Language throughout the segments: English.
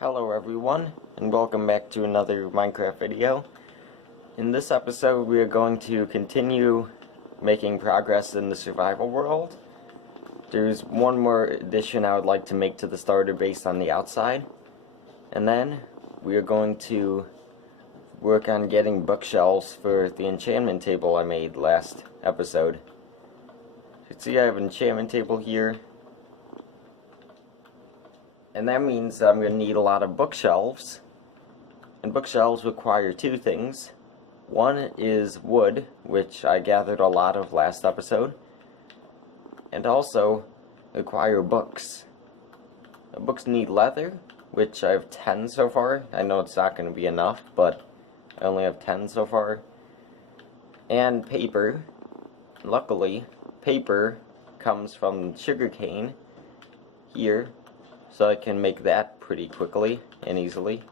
Hello everyone, and welcome back to another Minecraft video. In this episode we are going to continue making progress in the survival world. There's one more addition I would like to make to the starter base on the outside. And then we are going to work on getting bookshelves for the enchantment table I made last episode. You can see I have an enchantment table here. And that means that I'm going to need a lot of bookshelves. And bookshelves require two things. One is wood, which I gathered a lot of last episode. And also require books. The books need leather, which I have 10 so far. I know it's not going to be enough, but I only have 10 so far. And paper. Luckily, paper comes from sugarcane here. So I can make that pretty quickly and easily.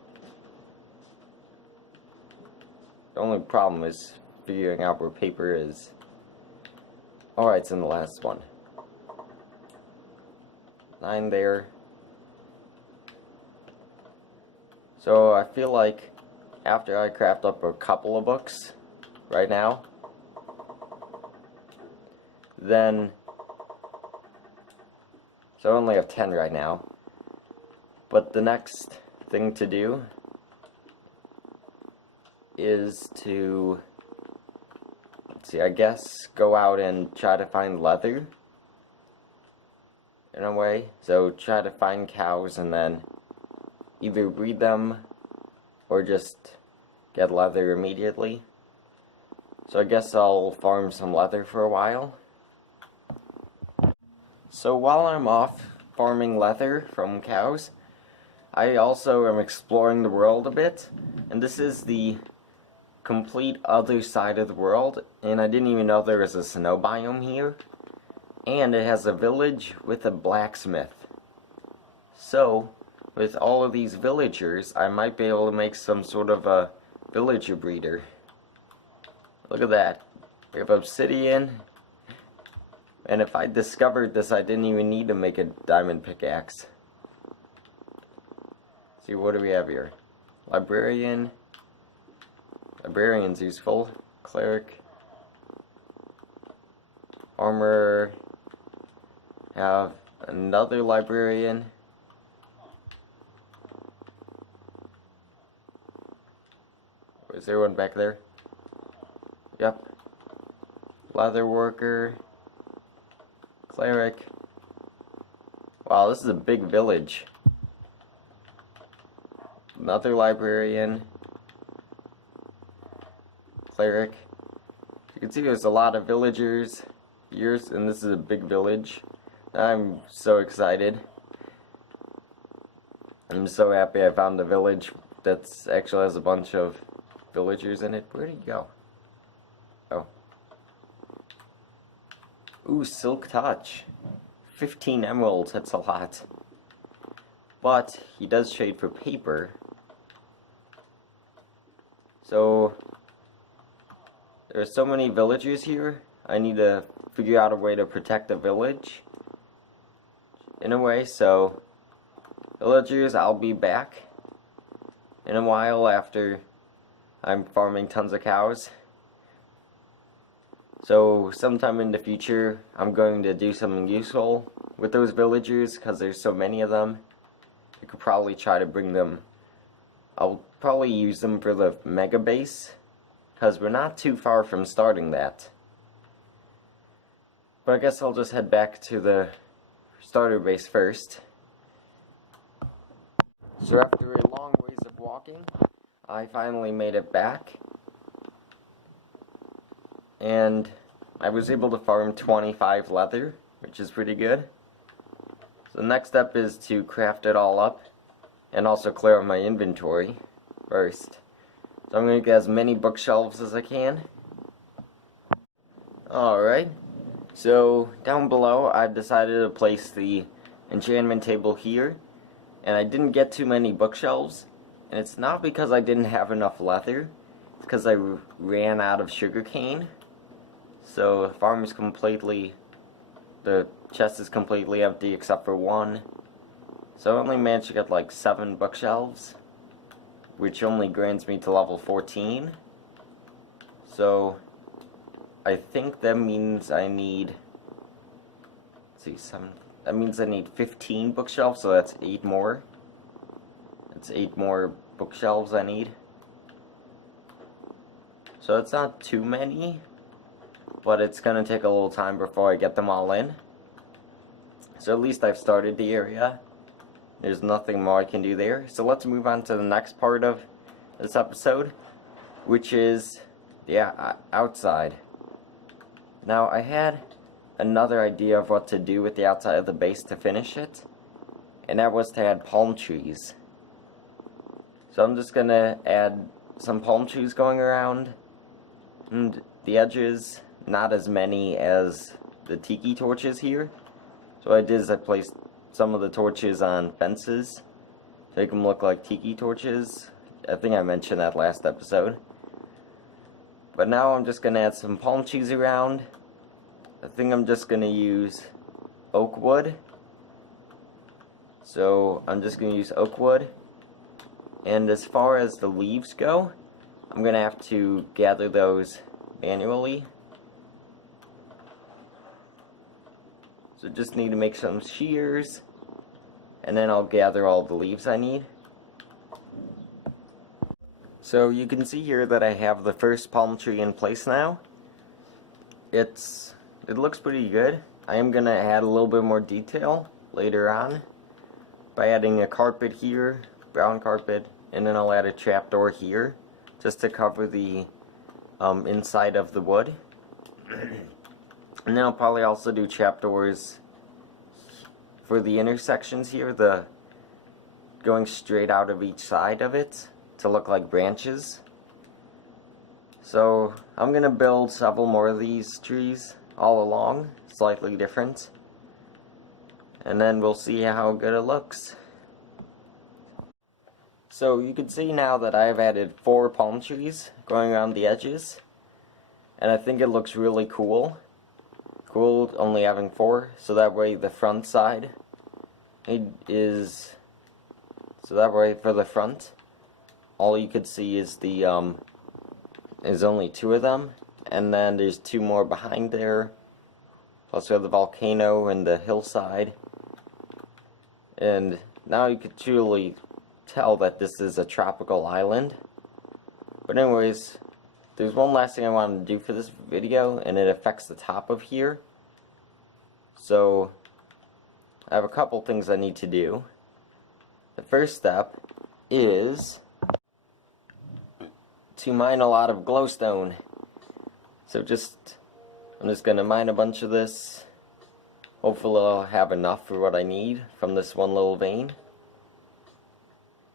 The only problem is figuring out where paper is. Alright, it's in the last one. 9 there. So I feel like after I craft up a couple of books right now, then so I only have 10 right now. But the next thing to do is to, let's see, I guess go out and try to find leather in a way. So try to find cows and then either breed them or just get leather immediately. So I guess I'll farm some leather for a while. So while I'm off farming leather from cows, I also am exploring the world a bit, and this is the complete other side of the world, and I didn't even know there was a snow biome here, and it has a village with a blacksmith. So, with all of these villagers, I might be able to make some sort of a villager breeder. Look at that. We have obsidian, and if I discovered this, I didn't even need to make a diamond pickaxe. See, what do we have here? Librarian. Librarian's useful. Cleric. Armor. Have another librarian. Is there one back there? Yep. Leather worker. Cleric. Wow, this is a big village. Another librarian, cleric. You can see there's a lot of villagers here, and this is a big village. I'm so excited. I'm so happy I found a village that actually has a bunch of villagers in it. Where did he go? Oh. Ooh, Silk Touch. 15 emeralds, that's a lot. But he does trade for paper. So there are so many villagers here. I need to figure out a way to protect the village in a way. So villagers, I'll be back in a while after I'm farming tons of cows. So sometime in the future I'm going to do something useful with those villagers because there's so many of them. You could probably try to bring them. I'll probably use them for the mega base, because we're not too far from starting that. But I guess I'll just head back to the starter base first. So after a long ways of walking, I finally made it back. And I was able to farm 25 leather, which is pretty good. So the next step is to craft it all up and also clear out my inventory first. So I'm going to get as many bookshelves as I can. Alright, so down below I've decided to place the enchantment table here, and I didn't get too many bookshelves, and it's not because I didn't have enough leather, it's because I ran out of sugarcane. So the farm is completely, the chest is completely empty except for one. So I only managed to get like 7 bookshelves, which only grants me to level 14. So I think that means I need, let's see, 7, that means I need 15 bookshelves, so that's 8 more. That's 8 more bookshelves I need. So it's not too many, but it's gonna take a little time before I get them all in. So at least I've started the area. There's nothing more I can do there. So let's move on to the next part of this episode, which is the outside. Now I had another idea of what to do with the outside of the base to finish it, and that was to add palm trees. So I'm just gonna add some palm trees going around and the edges, not as many as the tiki torches here. So what I did is I placed some of the torches on fences to make them look like tiki torches. I think I mentioned that last episode. But now I'm just gonna add some palm trees around. I think I'm just gonna use oak wood. So I'm just gonna use oak wood. And as far as the leaves go, I'm gonna have to gather those manually. So just need to make some shears, and then I'll gather all the leaves I need. So you can see here that I have the first palm tree in place now. It looks pretty good. I am gonna add a little bit more detail later on by adding a carpet here, brown carpet, and then I'll add a trapdoor here just to cover the inside of the wood. And then I'll probably also do trapdoors for the intersections here, the going straight out of each side of it to look like branches. So I'm gonna build several more of these trees all along, slightly different, and then we'll see how good it looks. So you can see now that I've added 4 palm trees going around the edges, and I think it looks really cool. Cool only having 4, so that way the front side is, so that way for the front, all you could see is the is only 2 of them, and then there's 2 more behind there. Plus we have the volcano and the hillside, and now you could truly tell that this is a tropical island. But anyways, there's one last thing I wanted to do for this video, and it affects the top of here. So I have a couple things I need to do. The first step is to mine a lot of glowstone. So I'm just gonna mine a bunch of this. Hopefully I'll have enough for what I need from this one little vein.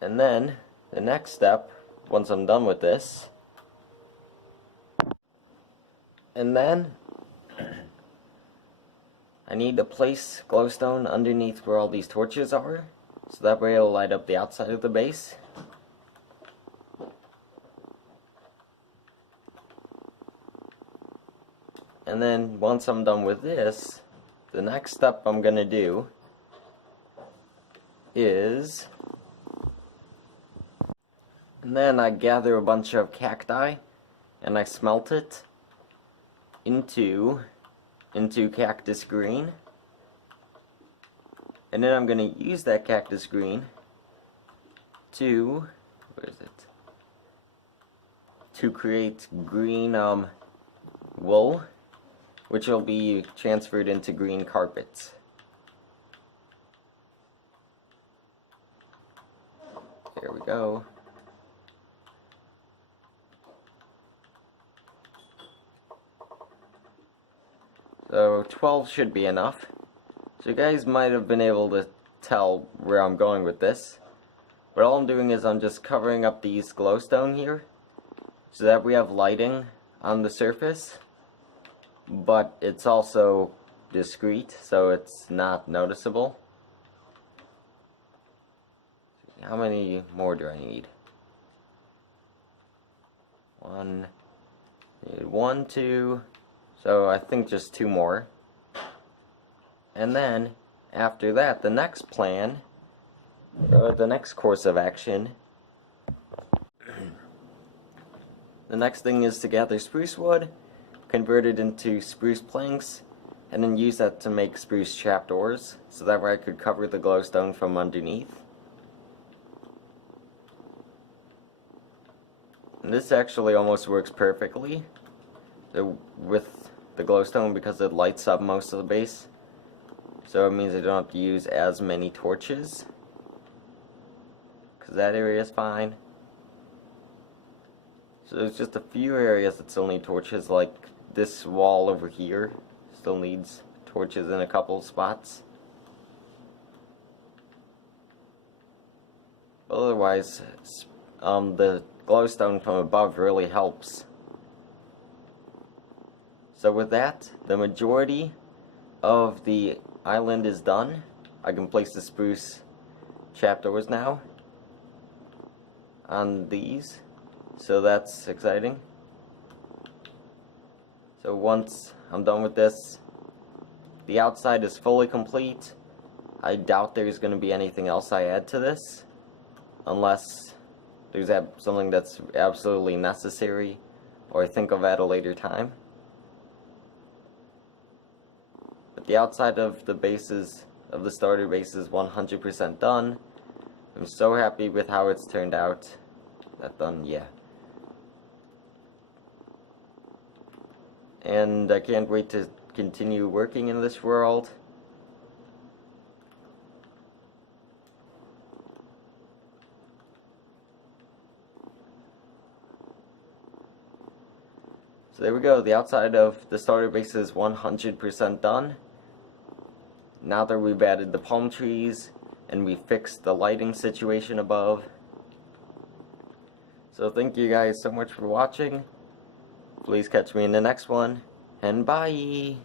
And then the next step, once I'm done with this, and then I need to place glowstone underneath where all these torches are, so that way it'll light up the outside of the base. And then once I'm done with this, the next step I'm gonna do is, and then I gather a bunch of cacti and I smelt it into cactus green, and then I'm going to use that cactus green to, to create green wool, which will be transferred into green carpets. There we go. So 12 should be enough. So you guys might have been able to tell where I'm going with this. But all I'm doing is I'm just covering up these glowstone here, so that we have lighting on the surface, but it's also discreet, so it's not noticeable. How many more do I need? One, 2. So I think just 2 more. And then after that, the next plan The next course of action. The next thing is to gather spruce wood, convert it into spruce planks, and then use that to make spruce trapdoors, so that way I could cover the glowstone from underneath. And this actually almost works perfectly with the glowstone because it lights up most of the base. So it means I don't have to use as many torches, because that area is fine. So there's just a few areas that still need torches, like this wall over here still needs torches in a couple of spots. But otherwise, the glowstone from above really helps. So with that, the majority of the island is done. I can place the spruce trapdoors now on these, so that's exciting. So once I'm done with this, the outside is fully complete. I doubt there's going to be anything else I add to this, unless there's something that's absolutely necessary or I think of at a later time. But the outside of the bases, of the starter base, is 100% done. I'm so happy with how it's turned out. That done, yeah. And I can't wait to continue working in this world. So there we go, the outside of the starter base is 100% done. Now that we've added the palm trees and we fixed the lighting situation above. So thank you guys so much for watching. Please catch me in the next one, and bye!